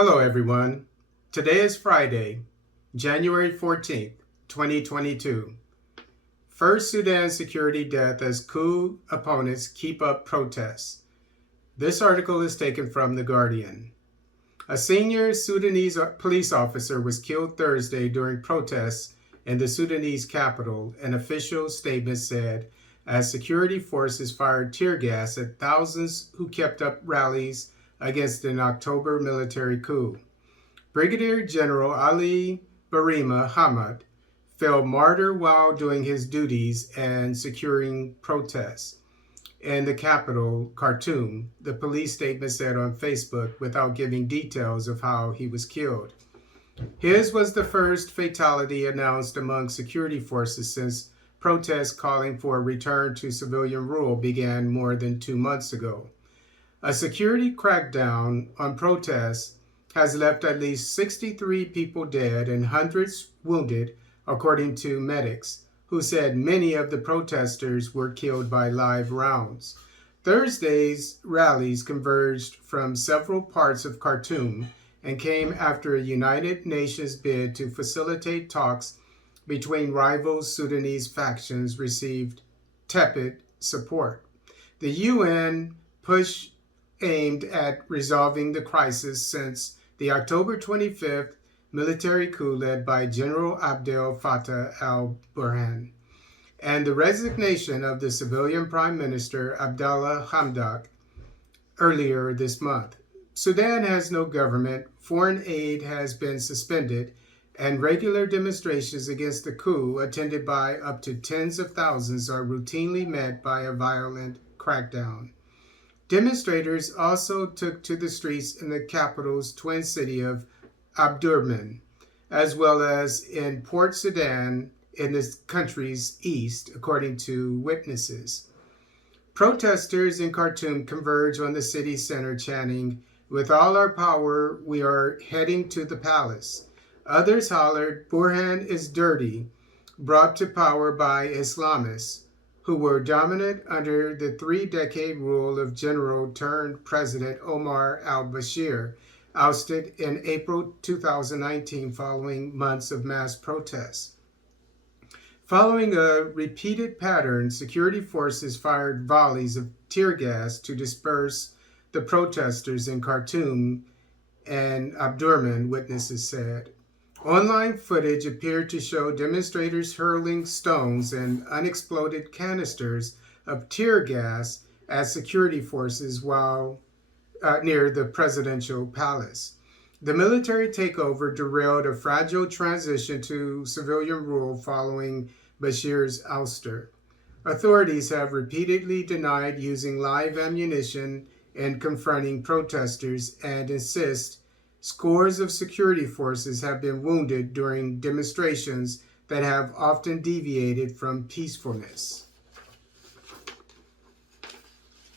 Hello, everyone. Today is Friday, January 14th, 2022. First Sudan security death as coup opponents keep up protests. This article is taken from The Guardian. A senior Sudanese police officer was killed Thursday during protests in the Sudanese capital, an official statement said, as security forces fired tear gas at thousands who kept up rallies against an October military coup. Brigadier General Ali Barima Hamad fell martyr while doing his duties and securing protests in the capital, Khartoum, the police statement said on Facebook without giving details of how he was killed. His was the first fatality announced among security forces since protests calling for a return to civilian rule began more than 2 months ago. A security crackdown on protests has left at least 63 people dead and hundreds wounded, according to medics, who said many of the protesters were killed by live rounds. Thursday's rallies converged from several parts of Khartoum and came after a United Nations bid to facilitate talks between rival Sudanese factions received tepid support. The UN push aimed at resolving the crisis since the October 25th military coup led by General Abdel Fattah al-Burhan and the resignation of the civilian Prime Minister Abdallah Hamdok earlier this month. Sudan has no government, foreign aid has been suspended, and regular demonstrations against the coup, attended by up to tens of thousands, are routinely met by a violent crackdown. Demonstrators also took to the streets in the capital's twin city of Omdurman, as well as in Port Sudan in the country's east, according to witnesses. Protesters in Khartoum converged on the city center chanting, "With all our power, we are heading to the palace." Others hollered, "Burhan is dirty," brought to power by Islamists, who were dominant under the 3-decade rule of General-turned-President Omar al-Bashir, ousted in April 2019 following months of mass protests. Following a repeated pattern, security forces fired volleys of tear gas to disperse the protesters in Khartoum and Omdurman, witnesses said. Online footage appeared to show demonstrators hurling stones and unexploded canisters of tear gas at security forces while near the presidential palace. The military takeover derailed a fragile transition to civilian rule following Bashir's ouster. Authorities have repeatedly denied using live ammunition in confronting protesters and insist scores of security forces have been wounded during demonstrations that have often deviated from peacefulness.